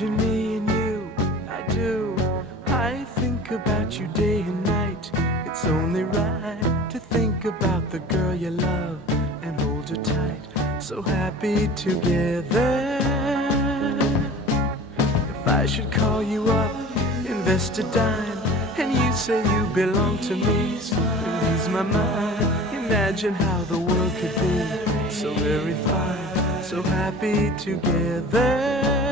Imagine me and you, I do. I think about you day and night. It's only right to think about the girl you love and hold her tight. So happy together. If I should call you up, invest a dime, and you say you belong to me, ease my mind. Imagine how the world could be so very fine, so happy together.